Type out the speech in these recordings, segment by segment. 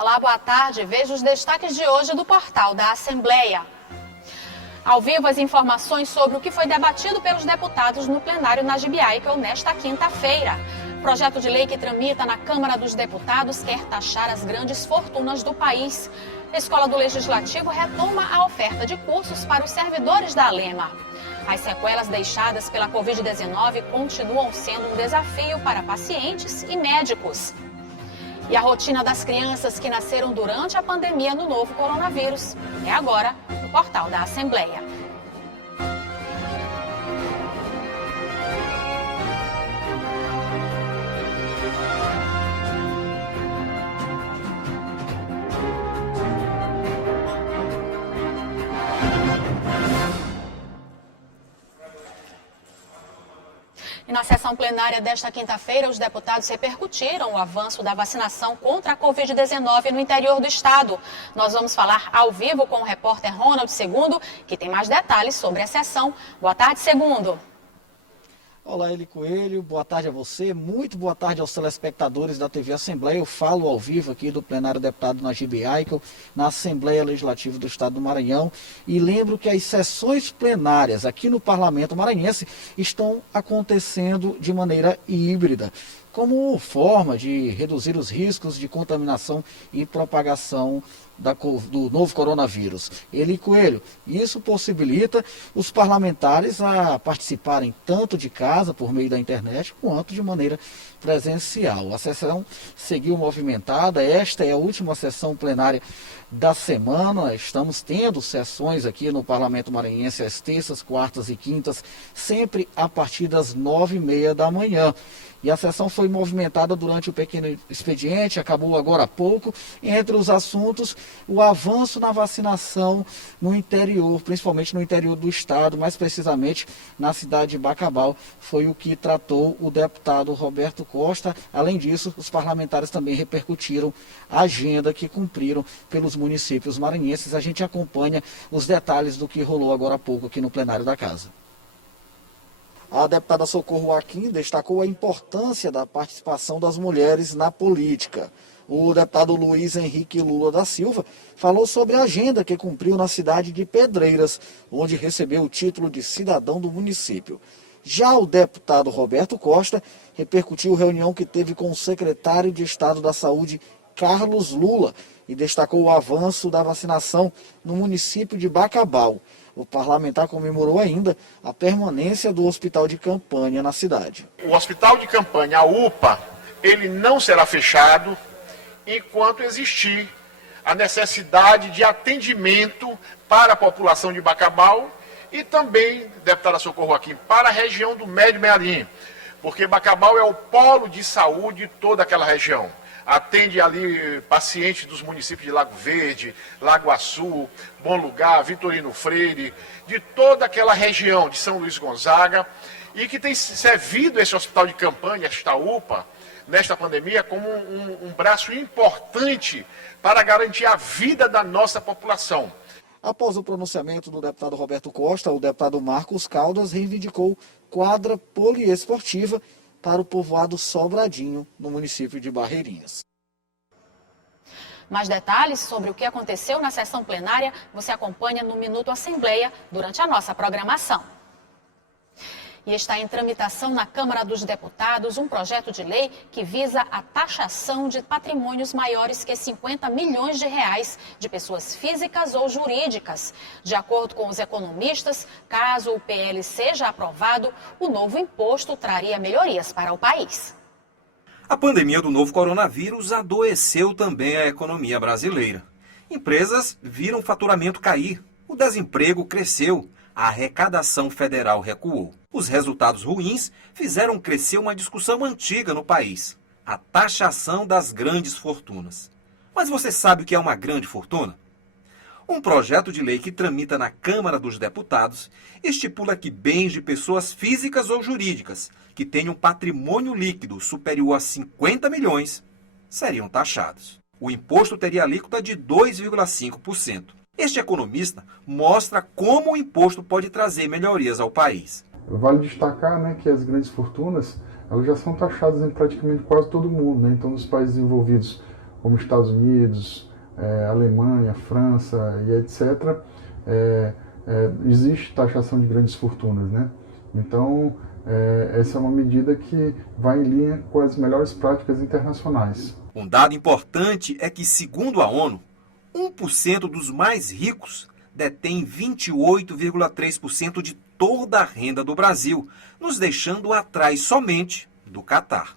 Olá, boa tarde. Veja os destaques de hoje do portal da Assembleia. Ao vivo, as informações sobre o que foi debatido pelos deputados no plenário na Gibiaica nesta quinta-feira. Projeto de lei que tramita na Câmara dos Deputados quer taxar as grandes fortunas do país. A Escola do Legislativo retoma a oferta de cursos para os servidores da Alema. As sequelas deixadas pela Covid-19 continuam sendo um desafio para pacientes e médicos. E a rotina das crianças que nasceram durante a pandemia do novo coronavírus é agora no portal da Assembleia. E na sessão plenária desta quinta-feira, os deputados repercutiram o avanço da vacinação contra a Covid-19 no interior do estado. Nós vamos falar ao vivo com o repórter Ronald Segundo, que tem mais detalhes sobre a sessão. Boa tarde, Segundo. Olá, Eli Coelho, boa tarde a você, muito boa tarde aos telespectadores da TV Assembleia. Eu falo ao vivo aqui do plenário deputado Najib Aikel, na Assembleia Legislativa do Estado do Maranhão. E lembro que as sessões plenárias aqui no Parlamento Maranhense estão acontecendo de maneira híbrida, como forma de reduzir os riscos de contaminação e propagação do novo coronavírus. Eli Coelho, isso possibilita os parlamentares a participarem tanto de casa, por meio da internet, quanto de maneira presencial. A sessão seguiu movimentada, esta é a última sessão plenária da semana. Estamos tendo sessões aqui no Parlamento Maranhense às terças, quartas e quintas, sempre a partir das 9h30 da manhã. E a sessão foi movimentada durante o pequeno expediente, acabou agora há pouco. Entre os assuntos, o avanço na vacinação no interior, principalmente no interior do estado, mais precisamente na cidade de Bacabal, foi o que tratou o deputado Roberto Costa. Além disso, os parlamentares também repercutiram a agenda que cumpriram pelos municípios maranhenses. A gente acompanha os detalhes do que rolou agora há pouco aqui no plenário da Casa. A deputada Socorro Aquim destacou a importância da participação das mulheres na política. O deputado Luiz Henrique Lula da Silva falou sobre a agenda que cumpriu na cidade de Pedreiras, onde recebeu o título de cidadão do município. Já o deputado Roberto Costa repercutiu a reunião que teve com o secretário de Estado da Saúde, Carlos Lula, e destacou o avanço da vacinação no município de Bacabal. O parlamentar comemorou ainda a permanência do hospital de campanha na cidade. O hospital de campanha, a UPA, ele não será fechado enquanto existir a necessidade de atendimento para a população de Bacabal e também, deputada Socorro aqui, para a região do Médio Mearim, porque Bacabal é o polo de saúde de toda aquela região. Atende ali pacientes dos municípios de Lago Verde, Lagoaçu, Bom Lugar, Vitorino Freire, de toda aquela região de São Luís Gonzaga, e que tem servido esse hospital de campanha, esta UPA, nesta pandemia, como um braço importante para garantir a vida da nossa população. Após o pronunciamento do deputado Roberto Costa, o deputado Marcos Caldas reivindicou quadra poliesportiva para o povoado Sobradinho, no município de Barreirinhas. Mais detalhes sobre o que aconteceu na sessão plenária você acompanha no Minuto Assembleia durante a nossa programação. E está em tramitação na Câmara dos Deputados um projeto de lei que visa a taxação de patrimônios maiores que 50 milhões de reais de pessoas físicas ou jurídicas. De acordo com os economistas, caso o PL seja aprovado, o novo imposto traria melhorias para o país. A pandemia do novo coronavírus adoeceu também a economia brasileira. Empresas viram o faturamento cair, o desemprego cresceu, a arrecadação federal recuou. Os resultados ruins fizeram crescer uma discussão antiga no país, a taxação das grandes fortunas. Mas você sabe o que é uma grande fortuna? Um projeto de lei que tramita na Câmara dos Deputados estipula que bens de pessoas físicas ou jurídicas que tenham patrimônio líquido superior a 50 milhões seriam taxados. O imposto teria alíquota de 2,5%. Este economista mostra como o imposto pode trazer melhorias ao país. Vale destacar, que as grandes fortunas elas já são taxadas em praticamente quase todo mundo. Então, nos países desenvolvidos, como Estados Unidos, Alemanha, França e etc., existe taxação de grandes fortunas, né? Então, essa é uma medida que vai em linha com as melhores práticas internacionais. Um dado importante é que, segundo a ONU, 1% dos mais ricos detém 28,3% de toda a renda do Brasil, nos deixando atrás somente do Catar.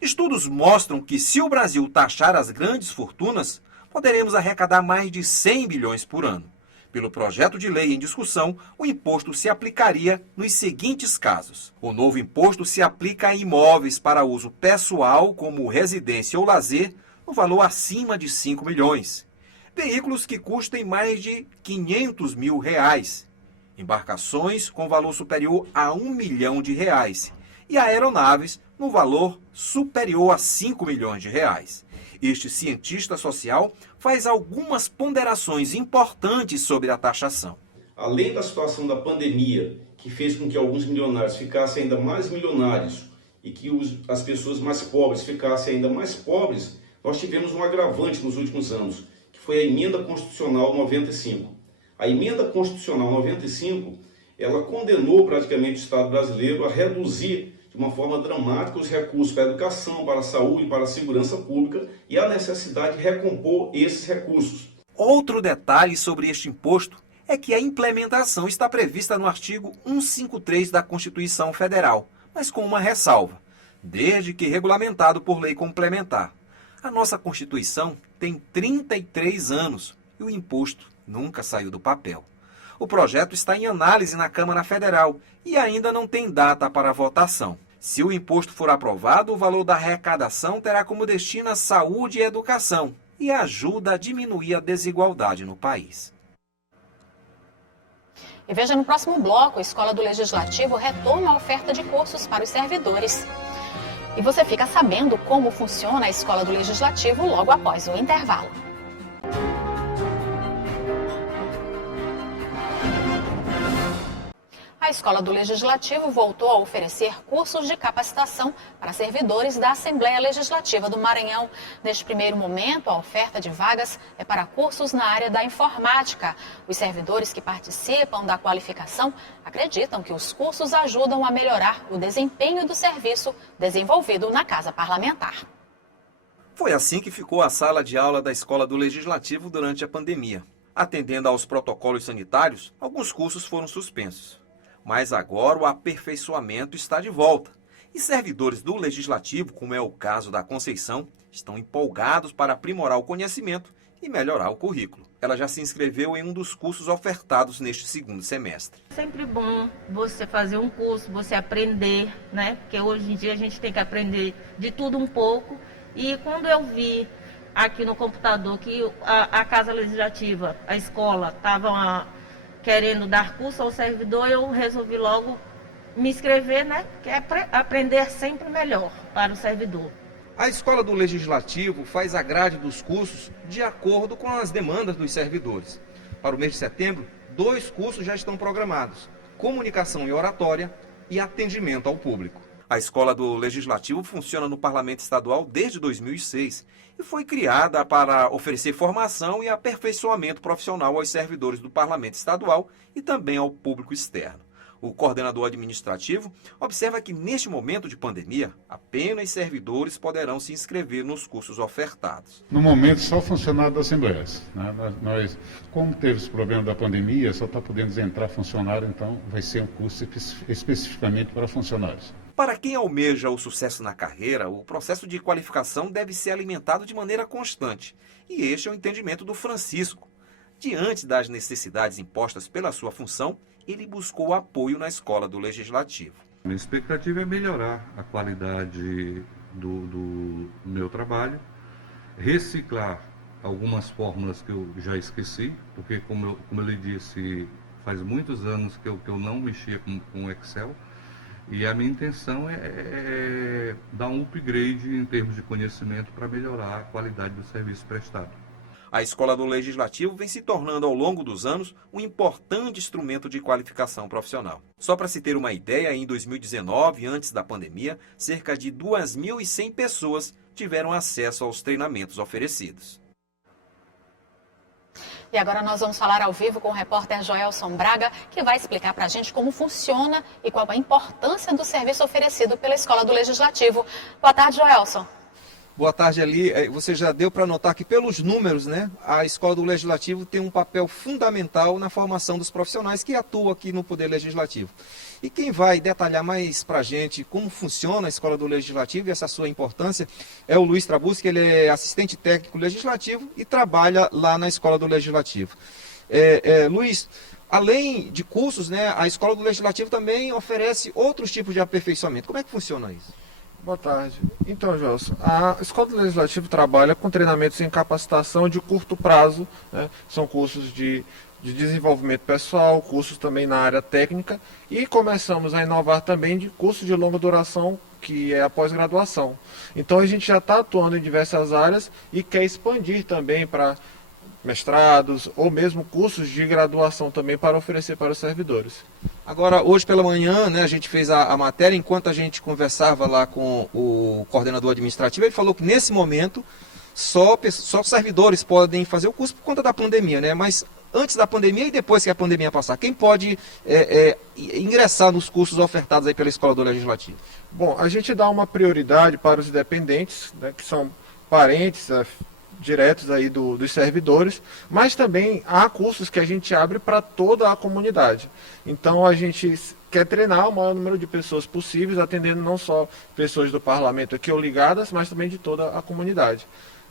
Estudos mostram que, se o Brasil taxar as grandes fortunas, poderemos arrecadar mais de 100 bilhões por ano. Pelo projeto de lei em discussão, o imposto se aplicaria nos seguintes casos. O novo imposto se aplica a imóveis para uso pessoal, como residência ou lazer, no valor acima de 5 milhões. Veículos que custem mais de 500 mil reais. Embarcações com valor superior a 1 milhão de reais. E aeronaves no valor superior a 5 milhões de reais. Este cientista social faz algumas ponderações importantes sobre a taxação. Além da situação da pandemia, que fez com que alguns milionários ficassem ainda mais milionários e que as pessoas mais pobres ficassem ainda mais pobres, nós tivemos um agravante nos últimos anos, que foi a Emenda Constitucional 95. A Emenda Constitucional 95, ela condenou praticamente o Estado brasileiro a reduzir de uma forma dramática os recursos para a educação, para a saúde, para a segurança pública e a necessidade de recompor esses recursos. Outro detalhe sobre este imposto é que a implementação está prevista no artigo 153 da Constituição Federal, mas com uma ressalva, desde que regulamentado por lei complementar. A nossa Constituição tem 33 anos e o imposto nunca saiu do papel. O projeto está em análise na Câmara Federal e ainda não tem data para votação. Se o imposto for aprovado, o valor da arrecadação terá como destino a saúde e educação e ajuda a diminuir a desigualdade no país. E veja no próximo bloco, a Escola do Legislativo retoma a oferta de cursos para os servidores. E você fica sabendo como funciona a Escola do Legislativo logo após o intervalo. A Escola do Legislativo voltou a oferecer cursos de capacitação para servidores da Assembleia Legislativa do Maranhão. Neste primeiro momento, a oferta de vagas é para cursos na área da informática. Os servidores que participam da qualificação acreditam que os cursos ajudam a melhorar o desempenho do serviço desenvolvido na Casa Parlamentar. Foi assim que ficou a sala de aula da Escola do Legislativo durante a pandemia. Atendendo aos protocolos sanitários, alguns cursos foram suspensos. Mas agora o aperfeiçoamento está de volta. E servidores do Legislativo, como é o caso da Conceição, estão empolgados para aprimorar o conhecimento e melhorar o currículo. Ela já se inscreveu em um dos cursos ofertados neste segundo semestre. É sempre bom você fazer um curso, você aprender, né? Porque hoje em dia a gente tem que aprender de tudo um pouco. E quando eu vi aqui no computador que a Casa Legislativa, a escola, estava querendo dar curso ao servidor, eu resolvi logo me inscrever, né? Que é aprender sempre melhor para o servidor. A Escola do Legislativo faz a grade dos cursos de acordo com as demandas dos servidores. Para o mês de setembro, 2 cursos já estão programados: Comunicação e Oratória e Atendimento ao Público. A Escola do Legislativo funciona no Parlamento Estadual desde 2006 e foi criada para oferecer formação e aperfeiçoamento profissional aos servidores do Parlamento Estadual e também ao público externo. O coordenador administrativo observa que, neste momento de pandemia, apenas servidores poderão se inscrever nos cursos ofertados. No momento, só funcionário das assembleias. Nós, como teve esse problema da pandemia, só está podendo entrar funcionário, então vai ser um curso especificamente para funcionários. Para quem almeja o sucesso na carreira, o processo de qualificação deve ser alimentado de maneira constante. E este é o entendimento do Francisco. Diante das necessidades impostas pela sua função, ele buscou apoio na Escola do Legislativo. Minha expectativa é melhorar a qualidade do meu trabalho, reciclar algumas fórmulas que eu já esqueci, porque, como eu lhe disse, faz muitos anos que eu não mexia com Excel. E a minha intenção é dar um upgrade em termos de conhecimento para melhorar a qualidade do serviço prestado. A Escola do Legislativo vem se tornando ao longo dos anos um importante instrumento de qualificação profissional. Só para se ter uma ideia, em 2019, antes da pandemia, cerca de 2.100 pessoas tiveram acesso aos treinamentos oferecidos. E agora nós vamos falar ao vivo com o repórter Joelson Braga, que vai explicar para a gente como funciona e qual a importância do serviço oferecido pela Escola do Legislativo. Boa tarde, Joelson. Boa tarde, Ali. Você já deu para notar que pelos números, né, a Escola do Legislativo tem um papel fundamental na formação dos profissionais que atuam aqui no Poder Legislativo. E quem vai detalhar mais para a gente como funciona a Escola do Legislativo e essa sua importância é o Luiz Trabuschi, que ele é assistente técnico legislativo e trabalha lá na Escola do Legislativo. Luiz, além de cursos, né, a Escola do Legislativo também oferece outros tipos de aperfeiçoamento. Como é que funciona isso? Boa tarde. Então, Gelson, a Escola do Legislativo trabalha com treinamentos em capacitação de curto prazo, né? São cursos de desenvolvimento pessoal, cursos também na área técnica, e começamos a inovar também de cursos de longa duração, que é a pós-graduação. Então a gente já está atuando em diversas áreas e quer expandir também para mestrados ou mesmo cursos de graduação também para oferecer para os servidores. Agora, hoje pela manhã, né, a gente fez a matéria, enquanto a gente conversava lá com o coordenador administrativo, ele falou que nesse momento só servidores podem fazer o curso por conta da pandemia, né? Mas antes da pandemia e depois que a pandemia passar, quem pode ingressar nos cursos ofertados aí pela Escola do Legislativo? Bom, a gente dá uma prioridade para os dependentes, né, que são parentes diretos aí dos servidores, mas também há cursos que a gente abre para toda a comunidade. Então a gente quer treinar o maior número de pessoas possíveis, atendendo não só pessoas do parlamento aqui ou ligadas, mas também de toda a comunidade.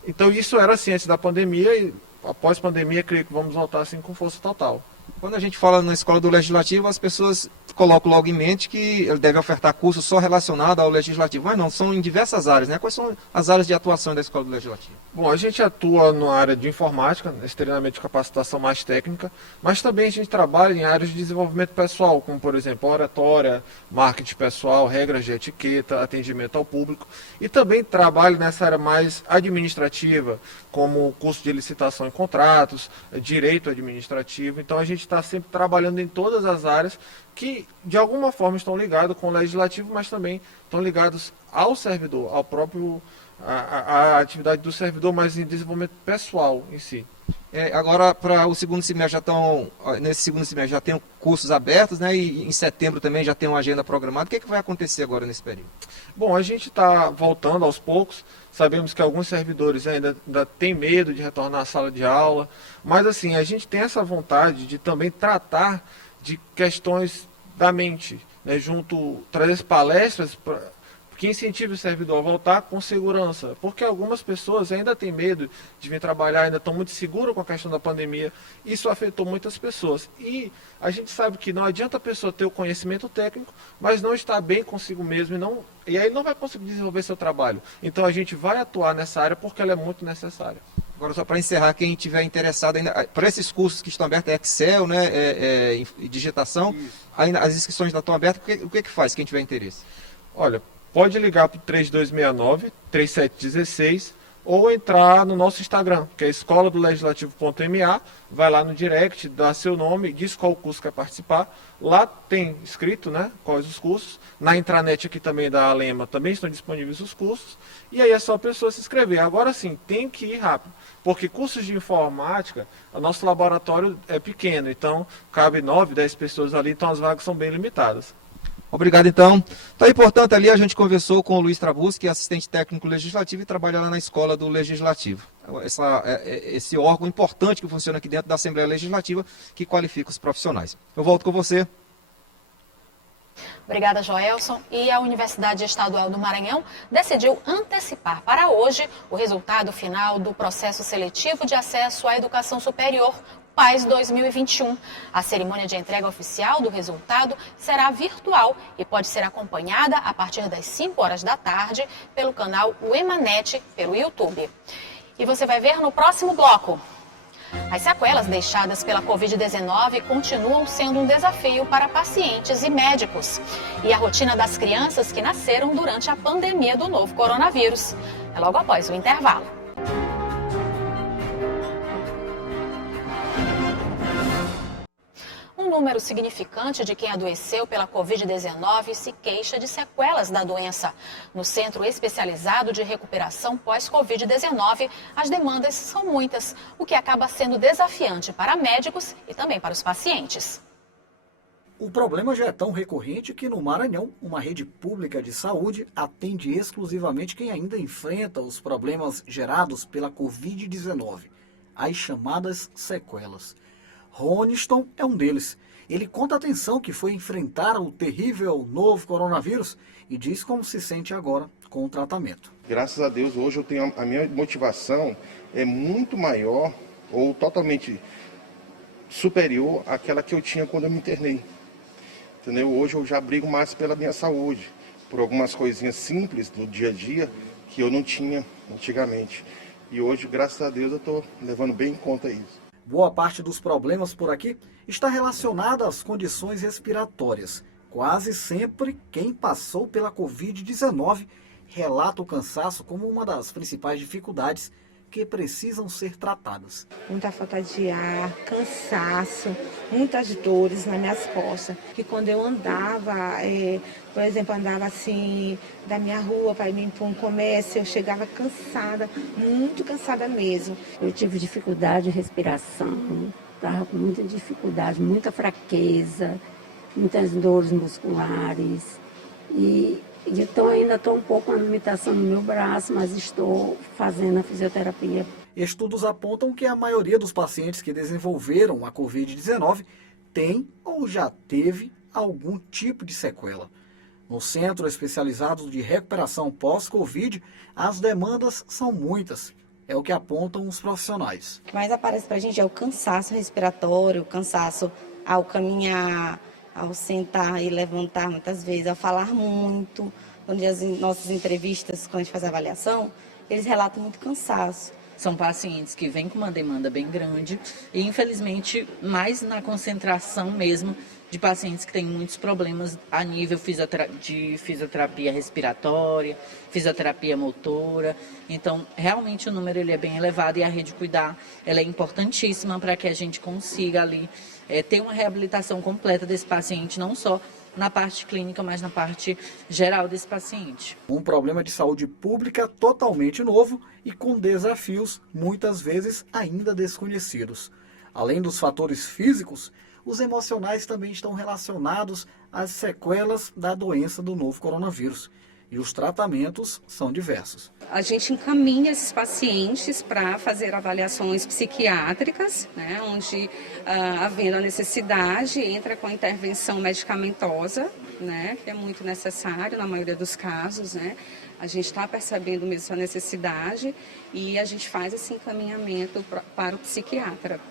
Então isso era assim antes da pandemia e após a pandemia creio que vamos voltar assim com força total. Quando a gente fala na Escola do Legislativo, as pessoas colocam logo em mente que ele deve ofertar cursos só relacionados ao Legislativo. Mas não, são em diversas áreas, né? Quais são as áreas de atuação da Escola do Legislativo? Bom, a gente atua na área de informática, nesse treinamento de capacitação mais técnica, mas também a gente trabalha em áreas de desenvolvimento pessoal, como por exemplo oratória, marketing pessoal, regras de etiqueta, atendimento ao público, e também trabalho nessa área mais administrativa, como curso de licitação e contratos, direito administrativo. Então a gente está sempre trabalhando em todas as áreas que de alguma forma estão ligados com o legislativo, mas também estão ligados ao servidor, ao próprio a atividade do servidor, mas em desenvolvimento pessoal em si. Agora, para o segundo semestre nesse segundo semestre já tem cursos abertos, né? E em setembro também já tem uma agenda programada. O que vai acontecer agora nesse período? Bom, a gente está voltando aos poucos. Sabemos que alguns servidores ainda têm medo de retornar à sala de aula, mas assim, a gente tem essa vontade de também tratar de questões da mente, né? Trazer palestras que incentive o servidor a voltar com segurança, porque algumas pessoas ainda têm medo de vir trabalhar, ainda estão muito seguras com a questão da pandemia. Isso afetou muitas pessoas. E a gente sabe que não adianta a pessoa ter o conhecimento técnico, mas não estar bem consigo mesmo e aí não vai conseguir desenvolver seu trabalho. Então a gente vai atuar nessa área porque ela é muito necessária. Agora, só para encerrar, quem estiver interessado ainda, para esses cursos que estão abertos, Excel, né, digitação, ainda as inscrições ainda estão abertas, o que faz quem tiver interesse? Olha, pode ligar para o 3269-3716 ou entrar no nosso Instagram, que é escoladolegislativo.ma, vai lá no direct, dá seu nome, diz qual curso quer participar. Lá tem escrito, né, quais os cursos. Na intranet aqui também da Alema também estão disponíveis os cursos. E aí é só a pessoa se inscrever. Agora sim, tem que ir rápido, porque cursos de informática, o nosso laboratório é pequeno, então cabe 9, 10 pessoas ali, então as vagas são bem limitadas. Obrigado, então. Então, é importante ali, a gente conversou com o Luiz Trabuschi, que é assistente técnico legislativo e trabalha lá na Escola do Legislativo. Esse órgão importante que funciona aqui dentro da Assembleia Legislativa, que qualifica os profissionais. Eu volto com você. Obrigada, Joelson. E a Universidade Estadual do Maranhão decidiu antecipar para hoje o resultado final do processo seletivo de acesso à educação superior, PAES 2021. A cerimônia de entrega oficial do resultado será virtual e pode ser acompanhada a partir das 5 horas da tarde pelo canal UEMANET pelo YouTube. E você vai ver no próximo bloco. As sequelas deixadas pela Covid-19 continuam sendo um desafio para pacientes e médicos. E a rotina das crianças que nasceram durante a pandemia do novo coronavírus. É logo após o intervalo. Um número significante de quem adoeceu pela Covid-19 se queixa de sequelas da doença. No Centro Especializado de Recuperação pós-Covid-19, as demandas são muitas, o que acaba sendo desafiante para médicos e também para os pacientes. O problema já é tão recorrente que no Maranhão, uma rede pública de saúde atende exclusivamente quem ainda enfrenta os problemas gerados pela Covid-19, as chamadas sequelas. Roniston é um deles. Ele conta a tensão que foi enfrentar o terrível novo coronavírus e diz como se sente agora com o tratamento. Graças a Deus, hoje eu tenho a minha motivação é muito maior ou totalmente superior àquela que eu tinha quando eu me internei. Entendeu? Hoje eu já brigo mais pela minha saúde, por algumas coisinhas simples do dia a dia que eu não tinha antigamente. E hoje, graças a Deus, eu estou levando bem em conta isso. Boa parte dos problemas por aqui está relacionada às condições respiratórias. Quase sempre quem passou pela Covid-19 relata o cansaço como uma das principais dificuldades que precisam ser tratadas. Muita falta de ar, cansaço, muitas dores nas minhas costas. Que quando eu andava, por exemplo, andava assim da minha rua para ir para um comércio, eu chegava cansada, muito cansada mesmo. Eu tive dificuldade de respiração, estava com muita dificuldade, muita fraqueza, muitas dores musculares então ainda estou um pouco com a limitação no meu braço, mas estou fazendo a fisioterapia. Estudos apontam que a maioria dos pacientes que desenvolveram a Covid-19 tem ou já teve algum tipo de sequela. No Centro Especializado de Recuperação pós-Covid, as demandas são muitas. É o que apontam os profissionais. O que mais aparece para a gente é o cansaço respiratório, o cansaço ao caminhar, ao sentar e levantar muitas vezes, ao falar muito. Onde as nossas entrevistas, quando a gente faz a avaliação, eles relatam muito cansaço. São pacientes que vêm com uma demanda bem grande e, infelizmente, mais na concentração mesmo de pacientes que têm muitos problemas a nível de fisioterapia respiratória, fisioterapia motora. Então, realmente o número ele é bem elevado e a Rede Cuidar ela é importantíssima para que a gente consiga ali ter uma reabilitação completa desse paciente, não só na parte clínica, mas na parte geral desse paciente. Um problema de saúde pública totalmente novo e com desafios muitas vezes ainda desconhecidos. Além dos fatores físicos, os emocionais também estão relacionados às sequelas da doença do novo coronavírus. E os tratamentos são diversos. A gente encaminha esses pacientes para fazer avaliações psiquiátricas, né, onde, havendo a necessidade, entra com a intervenção medicamentosa, né, que é muito necessário na maioria dos casos. Né. A gente está percebendo mesmo essa necessidade e a gente faz esse encaminhamento para o psiquiatra.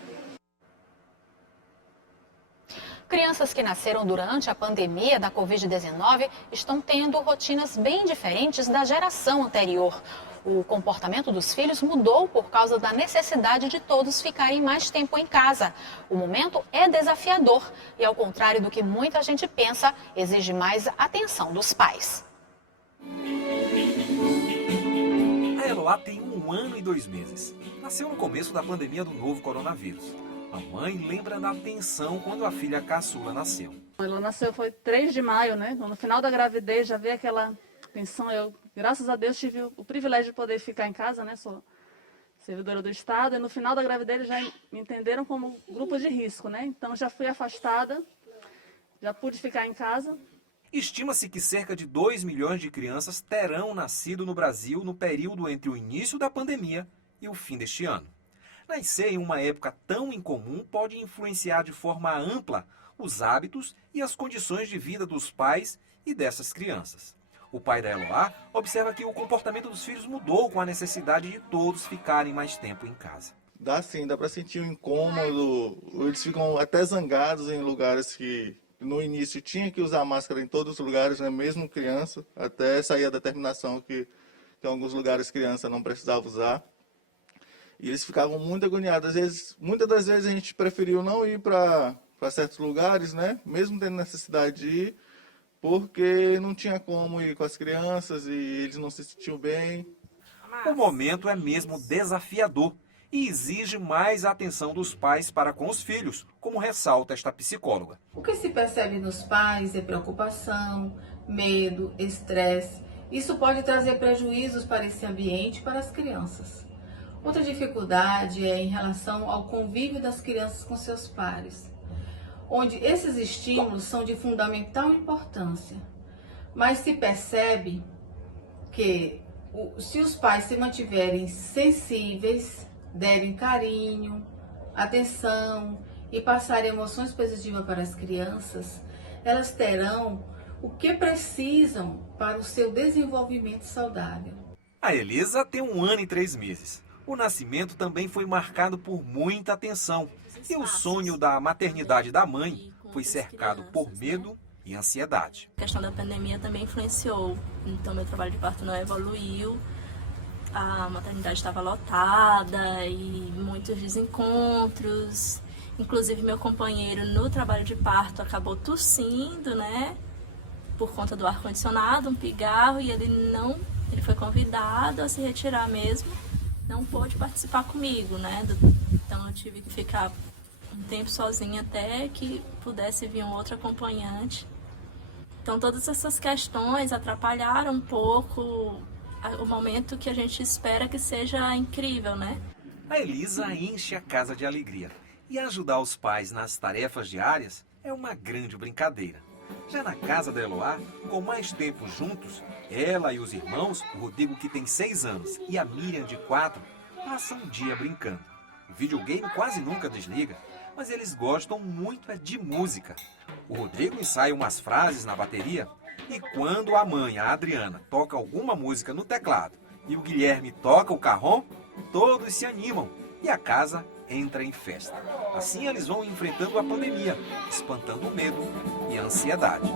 Crianças que nasceram durante a pandemia da Covid-19 estão tendo rotinas bem diferentes da geração anterior. O comportamento dos filhos mudou por causa da necessidade de todos ficarem mais tempo em casa. O momento é desafiador e, ao contrário do que muita gente pensa, exige mais atenção dos pais. A Eloá tem 1 ano e 2 meses. Nasceu no começo da pandemia do novo coronavírus. A mãe lembra da tensão quando a filha caçula nasceu. Ela nasceu foi 3 de maio, né? No final da gravidez já veio aquela tensão. Eu, graças a Deus, tive o privilégio de poder ficar em casa, né? Sou servidora do Estado. E no final da gravidez já me entenderam como grupo de risco, né? Então já fui afastada, já pude ficar em casa. Estima-se que cerca de 2 milhões de crianças terão nascido no Brasil no período entre o início da pandemia e o fim deste ano. Nascer em uma época tão incomum pode influenciar de forma ampla os hábitos e as condições de vida dos pais e dessas crianças. O pai da Eloá observa que o comportamento dos filhos mudou com a necessidade de todos ficarem mais tempo em casa. Dá sim, dá para sentir um incômodo, eles ficam até zangados em lugares que no início tinha que usar máscara em todos os lugares, né? Mesmo criança, até sair a determinação que em alguns lugares criança não precisava usar. E eles ficavam muito agoniados. Às vezes, muitas das vezes a gente preferiu não ir para certos lugares, né? Mesmo tendo necessidade de ir, porque não tinha como ir com as crianças e eles não se sentiam bem. O momento é mesmo desafiador e exige mais atenção dos pais para com os filhos, como ressalta esta psicóloga. O que se percebe nos pais é preocupação, medo, estresse. Isso pode trazer prejuízos para esse ambiente e para as crianças. Outra dificuldade é em relação ao convívio das crianças com seus pares, onde esses estímulos são de fundamental importância, mas se percebe que se os pais se mantiverem sensíveis, derem carinho, atenção e passarem emoções positivas para as crianças, elas terão o que precisam para o seu desenvolvimento saudável. A Elisa tem 1 ano e 3 meses. O nascimento também foi marcado por muita atenção e o sonho da maternidade da mãe foi cercado por medo e ansiedade. A questão da pandemia também influenciou, então meu trabalho de parto não evoluiu, a maternidade estava lotada e muitos desencontros, inclusive meu companheiro no trabalho de parto acabou tossindo, né, por conta do ar-condicionado, um pigarro, e ele foi convidado a se retirar mesmo, não pôde participar comigo, né, então eu tive que ficar um tempo sozinha até que pudesse vir um outro acompanhante. Então todas essas questões atrapalharam um pouco o momento que a gente espera que seja incrível, né? A Elisa enche a casa de alegria e ajudar os pais nas tarefas diárias é uma grande brincadeira. Já na casa da Eloá, com mais tempo juntos, ela e os irmãos, o Rodrigo que tem 6 anos e a Miriam de 4, passam o dia brincando. O videogame quase nunca desliga, mas eles gostam muito de música. O Rodrigo ensaia umas frases na bateria e quando a mãe, a Adriana, toca alguma música no teclado e o Guilherme toca o cajón, todos se animam e a casa entra em festa. Assim eles vão enfrentando a pandemia, espantando o medo e a ansiedade.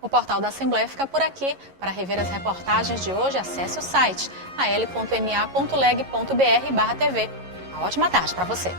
O Portal da Assembleia fica por aqui. Para rever as reportagens de hoje, acesse o site al.ma.leg.br/tv. Uma ótima tarde para você.